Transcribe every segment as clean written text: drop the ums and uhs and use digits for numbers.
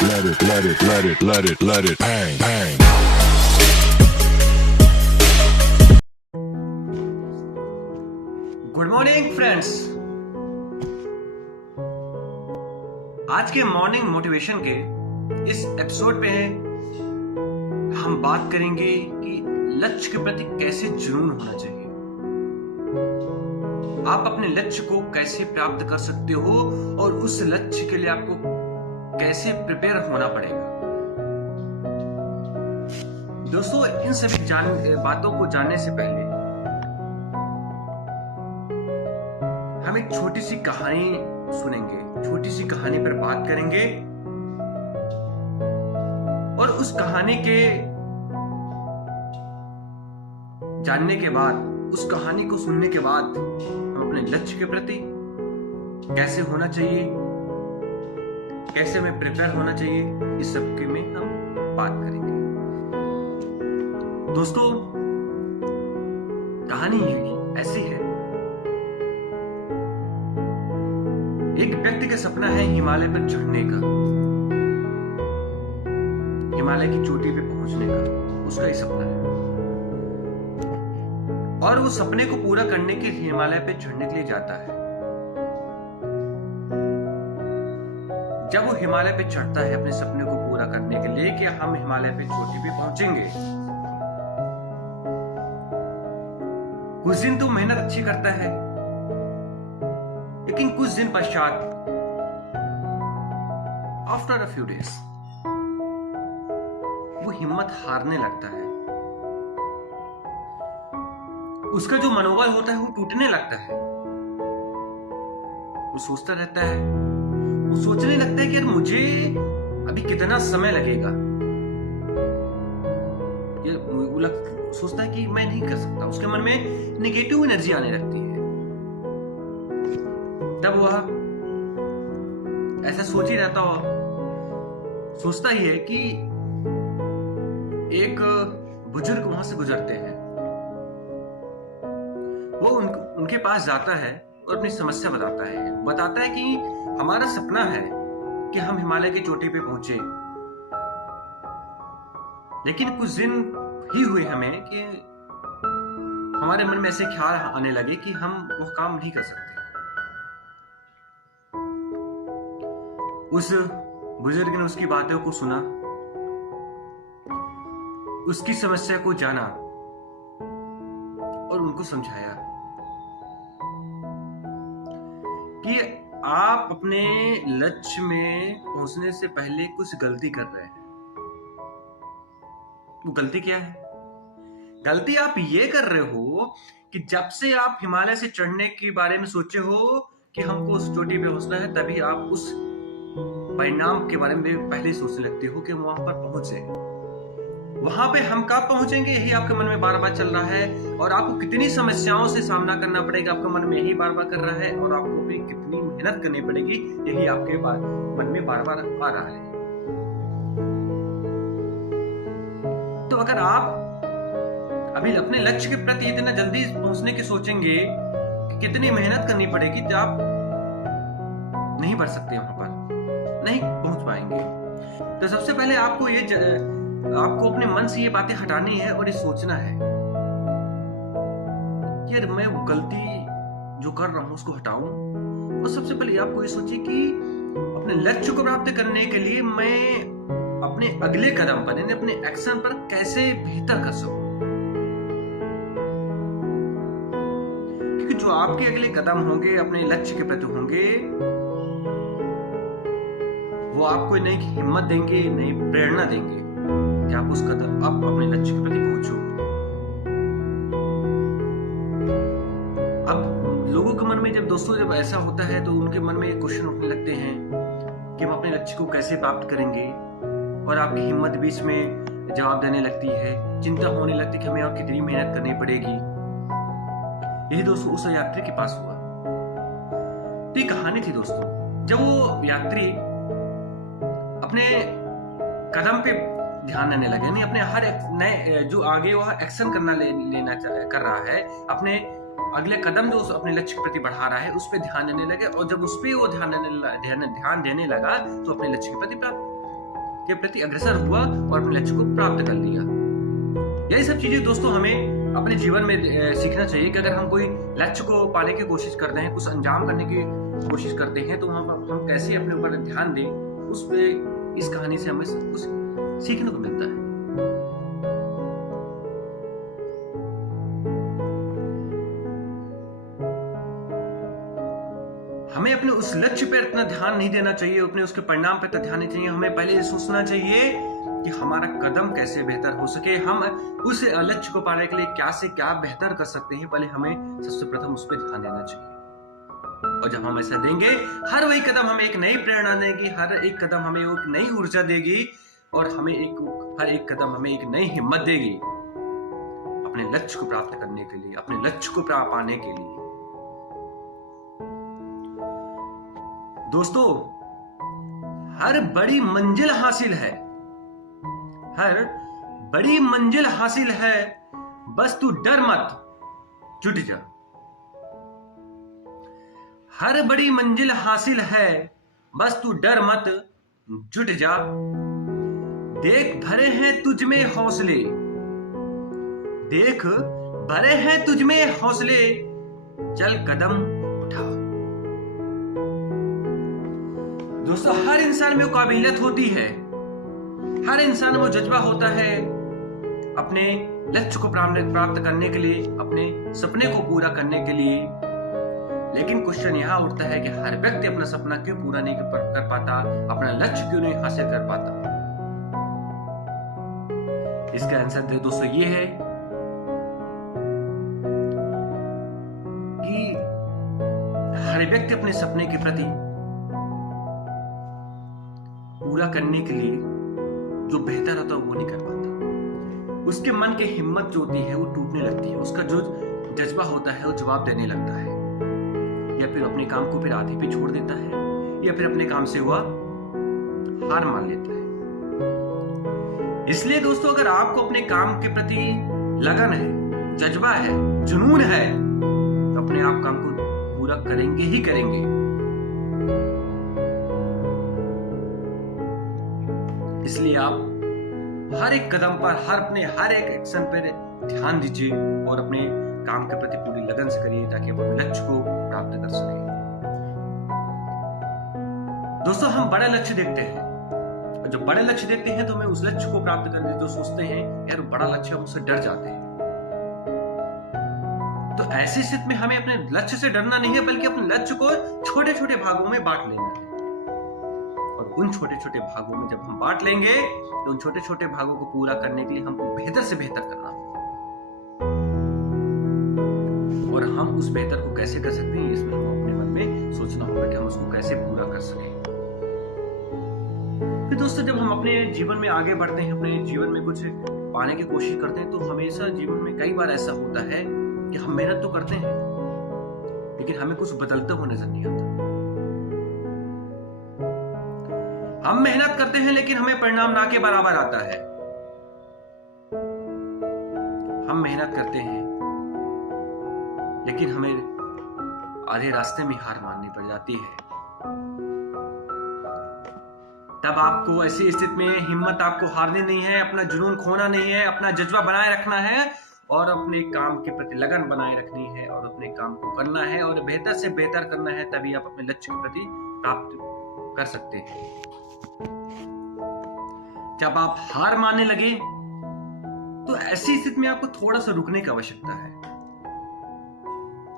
let it bang, bang. Good morning friends. आज के morning motivation के इस एपिसोड पे हम बात करेंगे कि लक्ष्य के प्रति कैसे जुनून होना चाहिए। आप अपने लक्ष्य को कैसे प्राप्त कर सकते हो और उस लक्ष्य के लिए आपको कैसे प्रिपेयर होना पड़ेगा। दोस्तों, इन सभी बातों को जानने से पहले हम एक छोटी सी कहानी सुनेंगे, छोटी सी कहानी पर बात करेंगे और उस कहानी के जानने के बाद, उस कहानी को सुनने के बाद हम अपने लक्ष्य के प्रति कैसे होना चाहिए, कैसे हमें प्रिपेयर होना चाहिए, इस सब के में हम बात करेंगे। दोस्तों, कहानी ऐसी है, एक व्यक्ति का सपना है हिमालय पर चढ़ने का, हिमालय की चोटी पे पहुंचने का, उसका ही सपना है। और वो सपने को पूरा करने के लिए हिमालय पे चढ़ने के लिए जाता है। जब वो हिमालय पे चढ़ता है अपने सपने को पूरा करने के लिए कि हम हिमालय पे चोटी पे पहुंचेंगे, कुछ दिन तो मेहनत अच्छी करता है, लेकिन कुछ दिन पश्चात, आफ्टर अ फ्यू डेज, वो हिम्मत हारने लगता है। उसका जो मनोबल होता है वो टूटने लगता है। वो सोचता रहता है, वो सोचने लगता है कि यार मुझे अभी कितना समय लगेगा। ये वो सोचता है कि मैं नहीं कर सकता। उसके मन में नेगेटिव एनर्जी आने लगती है। तब वह ऐसा सोच ही रहता हो, सोचता ही है कि एक बुजुर्ग वहां से गुजरते हैं। वो उनके पास जाता है और अपनी समस्या बताता है कि हमारा सपना है कि हम हिमालय की चोटी पे पहुंचे, लेकिन कुछ दिन ही हुए हमें कि हमारे मन में ऐसे ख्याल आने लगे कि हम वो काम नहीं कर सकते। उस बुजुर्ग ने उसकी बातों को सुना, उसकी समस्या को जाना और उनको समझाया कि आप अपने लक्ष्य में पहुंचने से पहले कुछ गलती कर रहे हैं। वो गलती क्या है? गलती आप ये कर रहे हो कि जब से आप हिमालय से चढ़ने के बारे में सोचे हो कि हमको उस चोटी पे पहुंचना है, तभी आप उस परिणाम के बारे में पहले सोचने लगते हो कि हम वहां पर पहुंचे। वहां पे हम कब पहुंचेंगे, यही आपके मन में बार बार चल रहा है, और आपको कितनी समस्याओं से सामना करना पड़ेगा, आपके मन में यही बार बार कर रहा है, और आपको भी कितनी मेहनत करनी पड़ेगी, यही आपके मन में बार बार आ रहा है। तो अगर आप अभी अपने लक्ष्य के प्रति इतना जल्दी पहुंचने की सोचेंगे कि कितनी मेहनत करनी पड़ेगी, तो आप नहीं बढ़ सकते, वहां पर नहीं पहुंच पाएंगे। तो सबसे पहले आपको अपने मन से ये बातें हटानी है और ये सोचना है कि यार मैं वो गलती जो कर रहा हूं उसको हटाऊं। और सबसे पहले आपको ये सोचिए कि अपने लक्ष्य को प्राप्त करने के लिए मैं अपने अगले कदम पर, यानी अपने एक्शन पर कैसे बेहतर कर सकूं। क्योंकि जो आपके अगले कदम होंगे अपने लक्ष्य के प्रति होंगे, वो आपको नई हिम्मत देंगे, नई प्रेरणा देंगे कि आप आप अपने लक्ष्य के प्रति पहुंचो। अब लोगों के मन में जब ऐसा होता है तो उनके मन में ये क्वेश्चन उठने लगते हैं कि हम अपने लक्ष्य को कैसे प्राप्त करेंगे, और आपकी हिम्मत बीच में जवाब देने लगती है, चिंता होने लगती है कि हमें और कितनी मेहनत करनी पड़ेगी। यही दोस्तों उस यात्री के पास हुआ। तो ये कहानी थी दोस्तों, जब वो यात्री अपने कदम पे ध्यान देने लगे, नहीं अपने हर नए जो आगे वह एक्शन कर रहा है, अपने अगले कदम जो अपने लक्ष्य के प्रति बढ़ा रहा है उस पर ध्यान देने लगे। और जब उस पर वो ध्यान देने लगा तो अपने लक्ष्य के प्रति के प्रति अग्रसर हुआ और अपने लक्ष्य को प्राप्त कर लिया। यही सब चीजें दोस्तों हमें अपने जीवन में सीखना चाहिए कि अगर हम कोई लक्ष्य को पाने की कोशिश करते हैं, कुछ अंजाम करने की कोशिश करते हैं, तो हम कैसे अपने ऊपर ध्यान दें, उस पे इस कहानी से हमें कुछ सीखने को मिलता है। हमें अपने उस लक्ष्य पर इतना ध्यान नहीं देना चाहिए, अपने उसके परिणाम पर इतना ध्यान नहीं चाहिए। हमें पहले ये सोचना चाहिए कि हमारा कदम कैसे बेहतर हो सके, हम उस लक्ष्य को पाने के लिए क्या से क्या बेहतर कर सकते हैं। पहले हमें सबसे प्रथम उस पर ध्यान देना चाहिए, और जब हम ऐसा देंगे, हर वही कदम हमें एक नई प्रेरणा देगी, हर एक कदम हमें एक नई ऊर्जा देगी, और हर एक कदम हमें एक नई हिम्मत देगी अपने लक्ष्य को प्राप्त करने के लिए, अपने लक्ष्य को पाने के लिए। दोस्तों, हर बड़ी मंजिल हासिल है, हर बड़ी मंजिल हासिल है, बस तू डर मत, जुट जा। हर बड़ी मंजिल हासिल है, बस तू डर मत, जुट जा। देख भरे हैं तुझ में हौसले, देख भरे हैं तुझ में हौसले, चल कदम उठा। दोस्तों, हर इंसान में वो काबिलियत होती है, हर इंसान में वो जज्बा होता है अपने लक्ष्य को प्राप्त करने के लिए, अपने सपने को पूरा करने के लिए। लेकिन क्वेश्चन यहां उठता है कि हर व्यक्ति अपना सपना क्यों पूरा नहीं कर पाता, अपना लक्ष्य क्यों नहीं हासिल कर पाता। इसका आंसर दोस्तों ये है कि हर व्यक्ति अपने सपने के प्रति पूरा करने के लिए जो बेहतर होता है वो नहीं कर पाता। उसके मन की हिम्मत जो होती है वो टूटने लगती है, उसका जो जज्बा होता है वो जवाब देने लगता है, या फिर अपने काम को फिर आधे पे छोड़ देता है, या फिर अपने काम से वह हार मान लेता है। इसलिए दोस्तों, अगर आपको अपने काम के प्रति लगन है, जज्बा है, जुनून है, तो अपने आप काम को पूरा करेंगे ही करेंगे। इसलिए आप हर एक कदम पर, हर एक एक्शन पर ध्यान दीजिए और अपने काम के प्रति पूरी लगन से करिए, ताकि आप अपने लक्ष्य को प्राप्त कर सकें। दोस्तों, हम बड़ा लक्ष्य देखते हैं, और जब बड़े लक्ष्य देखते हैं तो हमें उस लक्ष्य को प्राप्त करने तो सोचते हैं यार बड़ा लक्ष्य, हम उससे डर जाते हैं। तो ऐसी स्थिति में हमें अपने लक्ष्य से डरना नहीं है, बल्कि अपने लक्ष्य को छोटे छोटे भागों में बांट लेना है। और उन छोटे छोटे भागों में जब हम बांट लेंगे, तो उन छोटे छोटे भागों को पूरा करने के लिए हमको बेहतर से बेहतर करना होगा। और हम उस बेहतर को कैसे कर सकते हैं, इसमें हमको अपने मन में सोचना होगा कि हम उसको कैसे पूरा कर सकें। फिर दोस्तों, जब हम अपने जीवन में आगे बढ़ते हैं, अपने जीवन में कुछ पाने की कोशिश करते हैं, तो हमेशा जीवन में कई बार ऐसा होता है कि हम मेहनत तो करते हैं, लेकिन हमें कुछ बदलते हुए नजर नहीं आता। हम मेहनत करते हैं, लेकिन हमें परिणाम ना के बराबर आता है। हम मेहनत करते हैं, लेकिन हमें आधे रास्ते में हार माननी पड़ जाती है। तब आपको ऐसी स्थिति में हिम्मत आपको हारनी नहीं है, अपना जुनून खोना नहीं है, अपना जज्बा बनाए रखना है, और अपने काम के प्रति लगन बनाए रखनी है, और अपने काम को करना है, और बेहतर से बेहतर करना है। तभी आप अपने लक्ष्य के प्रति प्राप्त कर सकते हैं। जब आप हार मानने लगे, तो ऐसी स्थिति में आपको थोड़ा सा रुकने की आवश्यकता है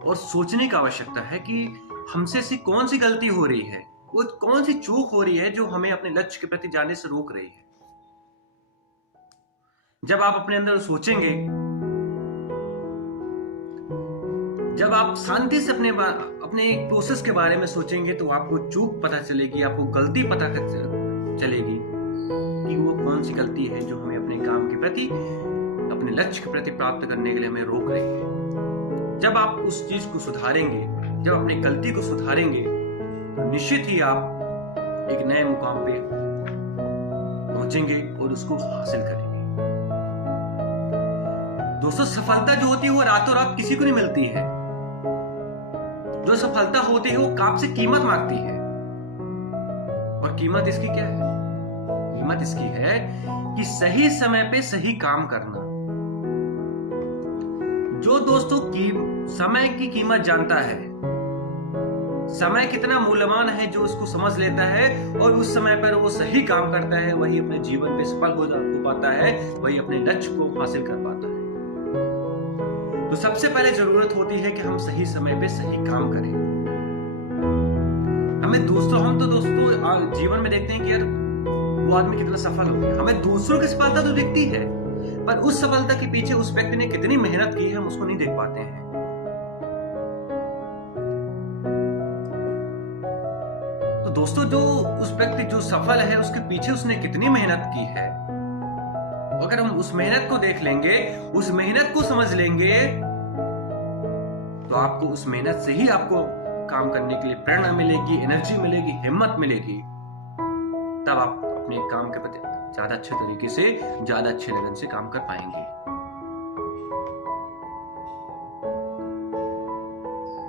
और सोचने की आवश्यकता है कि हमसे ऐसी कौन सी गलती हो रही है, वो कौन सी चूक हो रही है जो हमें अपने लक्ष्य के प्रति जाने से रोक रही है। जब आप अपने अंदर सोचेंगे, जब आप शांति से अपने प्रोसेस के बारे में सोचेंगे, तो आपको चूक पता चलेगी, आपको गलती पता चलेगी कि वो कौन सी गलती है जो हमें अपने काम के प्रति, अपने लक्ष्य के प्रति प्राप्त करने के लिए हमें रोक रही है। जब आप उस चीज को सुधारेंगे, जब अपनी गलती को सुधारेंगे, तो निश्चित ही आप एक नए मुकाम पे पहुंचेंगे और उसको हासिल करेंगे। दोस्तों, सफलता जो होती है वो रातों रात किसी को नहीं मिलती है। जो सफलता होती है वो आपसे कीमत मांगती है, और कीमत इसकी क्या है? कीमत कीमत इसकी है कि सही समय पे सही काम करना। जो दोस्तों की समय की कीमत जानता है, समय कितना मूल्यवान है, जो उसको समझ लेता है और उस समय पर वो सही काम करता है, वही अपने जीवन में सफल हो पाता है, वही अपने लक्ष्य को हासिल कर पाता है। तो सबसे पहले जरूरत होती है कि हम सही समय पे सही काम करें। हम तो दोस्तों जीवन में देखते हैं कि यार वो आदमी कितना सफल हो गया, हमें दूसरों की सफलता तो दिखती है, पर उस सफलता के पीछे उस व्यक्ति ने कितनी मेहनत की है हम उसको नहीं देख पाते हैं। तो दोस्तों जो उस व्यक्ति जो सफल है उसके पीछे उसने कितनी मेहनत की है, अगर हम उस मेहनत को देख लेंगे, उस मेहनत को समझ लेंगे, तो आपको उस मेहनत से ही आपको काम करने के लिए प्रेरणा मिलेगी, एनर्जी मिलेगी, हिम्मत मिलेगी। तब आप अपने काम के प्रति ज्यादा अच्छे तरीके से, ज्यादा अच्छे लगन से काम कर पाएंगे।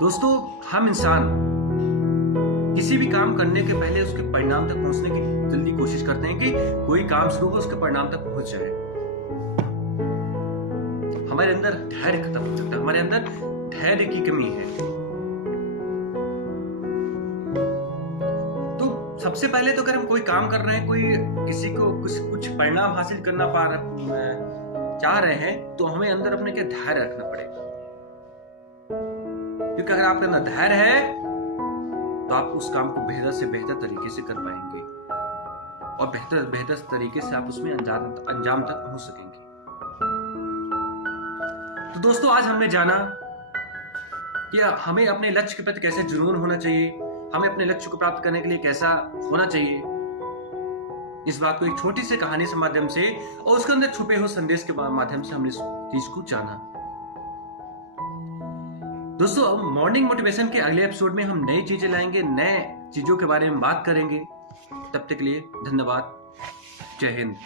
दोस्तों हम इंसान किसी भी काम करने के पहले उसके परिणाम तक पहुंचने की जल्दी कोशिश करते हैं कि कोई काम शुरू हो उसके परिणाम तक पहुंच जाए। हमारे अंदर धैर्य खत्म हो जाता है, हमारे अंदर धैर्य की कमी है। सबसे पहले तो अगर हम कोई काम कर रहे हैं, कोई किसी को कुछ परिणाम हासिल करना चाह रहे हैं, तो हमें अंदर अपने क्या धैर्य रखना पड़ेगा। क्योंकि अगर आपके अंदर धैर्य है तो आप उस काम को बेहतर से बेहतर तरीके से कर पाएंगे और बेहतर तरीके से आप उसमें अंजाम तक पहुंच सकेंगे। तो दोस्तों आज हमने जाना कि हमें अपने लक्ष्य के प्रति कैसे जुनून होना चाहिए, हमें अपने लक्ष्य को प्राप्त करने के लिए कैसा होना चाहिए। इस बात को एक छोटी सी कहानी के माध्यम से और उसके अंदर छुपे हुए संदेश के माध्यम से हमने इस चीज को जाना। दोस्तों मॉर्निंग मोटिवेशन के अगले एपिसोड में हम नई चीजें लाएंगे, नए चीजों के बारे में बात करेंगे। तब तक के लिए धन्यवाद। जय हिंद।